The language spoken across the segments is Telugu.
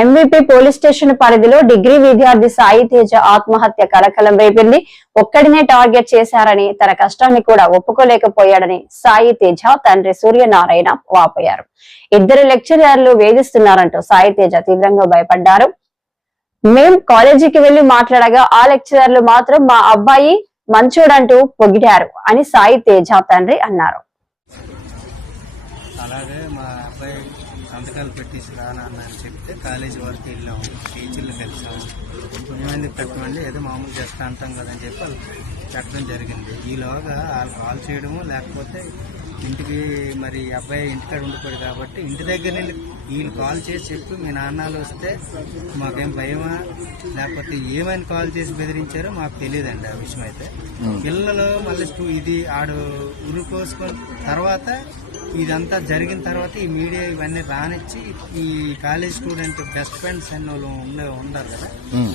ఎంవీపీ పోలీస్ స్టేషన్ పరిధిలో డిగ్రీ విద్యార్థి సాయి తేజ ఆత్మహత్య కలకలం రేపింది. ఒక్కడినే టార్గెట్ చేశారని, తన కష్టాన్ని కూడా ఒప్పుకోలేకపోయాడని సాయి తేజ తండ్రి సూర్యనారాయణ వాపోయారు. ఇద్దరు లెక్చరర్లు వేధిస్తున్నారంటూ సాయి తేజ తీవ్రంగా భయపడ్డారు. మేం కాలేజీకి వెళ్లి మాట్లాడగా ఆ లెక్చరర్లు మాత్రం మా అబ్బాయి మంచోడంటూ పొగిడారు అని సాయి తేజ తండ్రి అన్నారు. అలాగే మా అబ్బాయి సంతకాలు పెట్టేసి రానా అని చెప్తే కాలేజీ వరకు వెళ్ళాము, టీచర్లు కలిసాము. కొంతమంది పెట్టమండి, ఏదో మామూలు చేస్తా అంటాం కదని చెప్పి వాళ్ళు పెట్టడం జరిగింది. ఈలోగా వాళ్ళు కాల్ చేయడము, లేకపోతే ఇంటికి మరి అబ్బాయి ఇంటికాడ ఉండిపోయాడు కాబట్టి ఇంటి దగ్గర నుండి వీళ్ళు కాల్ చేసి చెప్పి మీ నాన్నలు వస్తే మాకేం భయమా లేకపోతే ఏమైనా కాల్ చేసి బెదిరించారో మాకు తెలియదండి ఆ విషయం. అయితే పిల్లలు మళ్ళీ ఇది ఆడు ఉరుకోసుకొని తర్వాత ఇదంతా జరిగిన తర్వాత ఈ మీడియా ఇవన్నీ రానిచ్చి ఈ కాలేజ్ స్టూడెంట్ బెస్ట్ ఫ్రెండ్స్ అన్న వాళ్ళు ఉన్నారు కదా,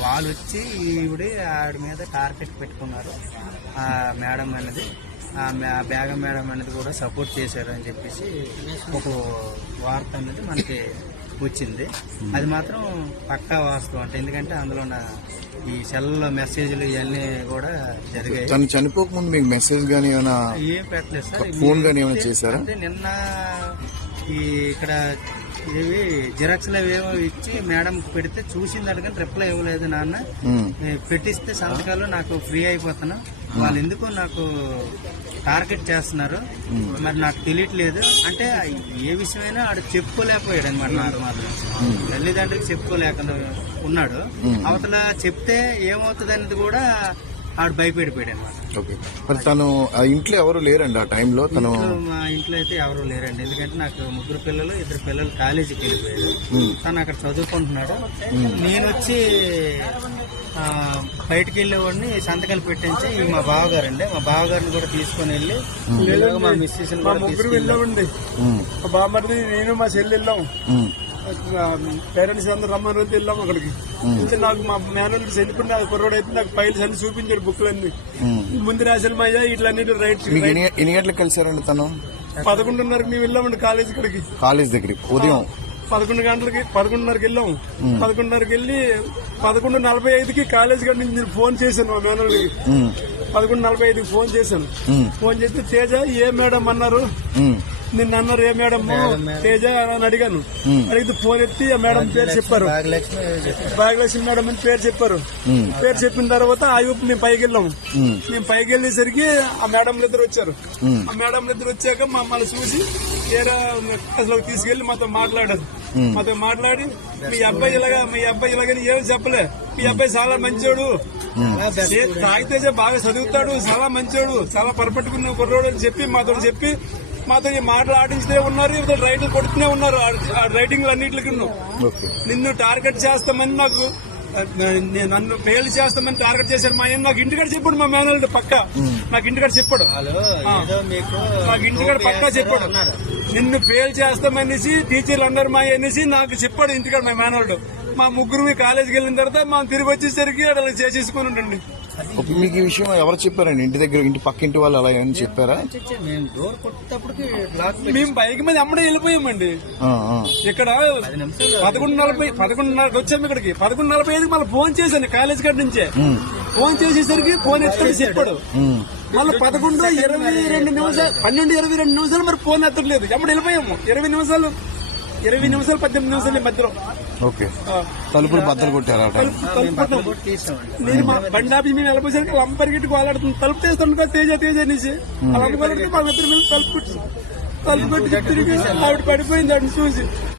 వాళ్ళు వచ్చి ఈవిడ ఆడి మీద టార్గెట్ పెట్టుకున్నారు. ఆ మేడం అనేది ఆ బేగం మేడం అనేది కూడా సపోర్ట్ చేశారు అని చెప్పేసి ఒక వార్త అనేది మనకి వచ్చింది. అది మాత్రం పక్కా వాస్తవం అంటే, ఎందుకంటే అందులో ఈ సెల్లో మెసేజ్లు ఇవన్నీ కూడా జరిగాయి. తను చనిపోకముందు మీకు మెసేజ్ గానీ ఏమైనా ఏం పెట్టలేదు సార్, ఫోన్ గానీ ఏమైనా చేశారా? అంటే నిన్న ఇక్కడ ఇవి జిరాక్స్లు ఏవో ఇచ్చి మేడం పెడితే చూసింది అడగని రిప్లై ఇవ్వలేదు. నాన్న పెట్టిస్తే సంతకాలు నాకు ఫ్రీ అయిపోతాను, వాళ్ళు ఎందుకో నాకు టార్గెట్ చేస్తున్నారు, మరి నాకు తెలియట్లేదు అంటే ఏ విషయమైనా ఆడు చెప్పుకోలేకపోయాడు అనమాట. నాకు మాత్రం తల్లిదండ్రులకు చెప్పుకోలేకుండా ఉన్నాడు. అవతల చెప్తే ఏమవుతుంది అనేది కూడా ఆడు భయపడిపోయాడు అనమాట. మరి తను ఆ ఇంట్లో ఎవరు లేరండి ఆ టైంలో? తను మా ఇంట్లో అయితే ఎవరు లేరండి, ఎందుకంటే నాకు 3 పిల్లలు, 2 పిల్లలు కాలేజీకి వెళ్ళిపోయారు. తను అక్కడ చదువుకుంటున్నాడు. నేను వచ్చి బయటకు వెళ్ళేవాడిని సంతకాలు పెట్టించి మా బావగారండి, మా బావగారిని కూడా తీసుకొని వెళ్ళి మా మిస్సెస్ వెళ్ళామండి. మా బామ్మది నేను మా చెల్లి వెళ్ళాం. పేరెంట్స్ అందరూ రమ్మని రోజు వెళ్ళాం అక్కడికి. నాకు మా మేనల్కి చనిపోయిన కుర్రోడు అయితే నాకు ఫైల్స్ అన్ని చూపించాడు, బుక్లన్నీ ముందు రాశాను. మా అయ్యా ఇట్లన్నీ రైట్. ఎన్ని గంటలకు కలిసారండి తను? 11:30కి మేము వెళ్ళామండి కాలేజ్ కాడికి. కాలేజ్ దగ్గరికి ఉదయం 11:30కి వెళ్ళాము. 11:30కి వెళ్ళి 11:45కి కాలేజ్ కాడి నుంచి నేను ఫోన్ చేశాను మా మేనల్కి. 11:45కి ఫోన్ చేశాను. ఫోన్ చేస్తే తేజ ఏ మేడం అన్నారు, నిన్న అన్నారు ఏ మేడం తేజ అని అడిగాను. అడిగితే ఫోన్ ఎత్తి ఆ మేడం పేరు చెప్పారు, భాగ్యలక్ష్మి మేడం అని పేరు చెప్పారు. పేరు చెప్పిన తర్వాత ఆయుపు మేము పైకి వెళ్ళాము. మేము పైకి వెళ్ళేసరికి ఆ మేడంలు ఇద్దరు వచ్చారు. ఆ మేడంలు ఇద్దరు వచ్చాక మమ్మల్ని చూసి వేరే క్లాస్లోకి తీసుకెళ్లి మాతో మాట్లాడారు. మాతో మాట్లాడి మీ అబ్బాయి ఇలాగని ఏమి చెప్పలే, మీ అబ్బాయి చాలా మంచోడు, తాగితేజ బాగా చదువుతాడు, చాలా మంచోడు, చాలా పరపట్టుకున్న కుర్రోడు అని చెప్పి మాతో మాటలు ఆడించుతూనే ఉన్నారు. రైట్లు కొడుతూనే ఉన్నారు. ఆ రైటింగ్లు అన్నింటికి నిన్ను టార్గెట్ చేస్తామని నన్ను ఫెయిల్ చేస్తామని టార్గెట్ చేశారు. మా నాకు ఇంటికాడ చెప్పాడు, మా మేనల్డ్ పక్క నాకు ఇంటికాడ చెప్పాడు, నాకు ఇంటికాడ పక్కా చెప్పాడు. నిన్ను ఫెయిల్ చేస్తామనేసి టీచర్లు అన్నారు మా అనేసి నాకు చెప్పాడు ఇంటికాడ మా మేనల్డ్. మా ముగ్గురు కాలేజీకి వెళ్ళిన తర్వాత మనం తిరిగి వచ్చేసరికి అలా చేసేసుకుని ఉండండి. మీకు ఈ విషయం ఎవరు చెప్పారండి? ఇంటి దగ్గర ఇంటి పక్కింటి వాళ్ళు అలా ఏమైనా చెప్పారా? మేము బైక్ మీద అమ్మడే వెళ్ళిపోయామండి. ఇక్కడ 11:30కి వచ్చాము ఇక్కడికి. 11:45కి మళ్ళీ ఫోన్ చేశాను కాలేజ్ కాడి నుంచే. ఫోన్ చేసేసరికి ఫోన్ ఎత్తాడు చెప్పాడు. మళ్ళీ 11:22 నిమిషాలు 12:22 నిమిషాలు మరి ఫోన్ ఎత్తట్లేదు. ఎప్పుడు వెళ్ళిపోయాము 20 నిమిషాలు 18 నిమిషాలు మధ్యలో. ఓకే, తలుపులు బద్దలు కొట్టారా? నేను మా బండి ఆపి మేము వెళ్ళిపోయేసరికి లంప పరిగెట్టి కోలాడుతుంది. తలుపు తీస్తాను తేజ అనేసి అలా తలుపు కొట్టి తిరిగి ఆవిడ పడిపోయింది. ఆవిడ చూసి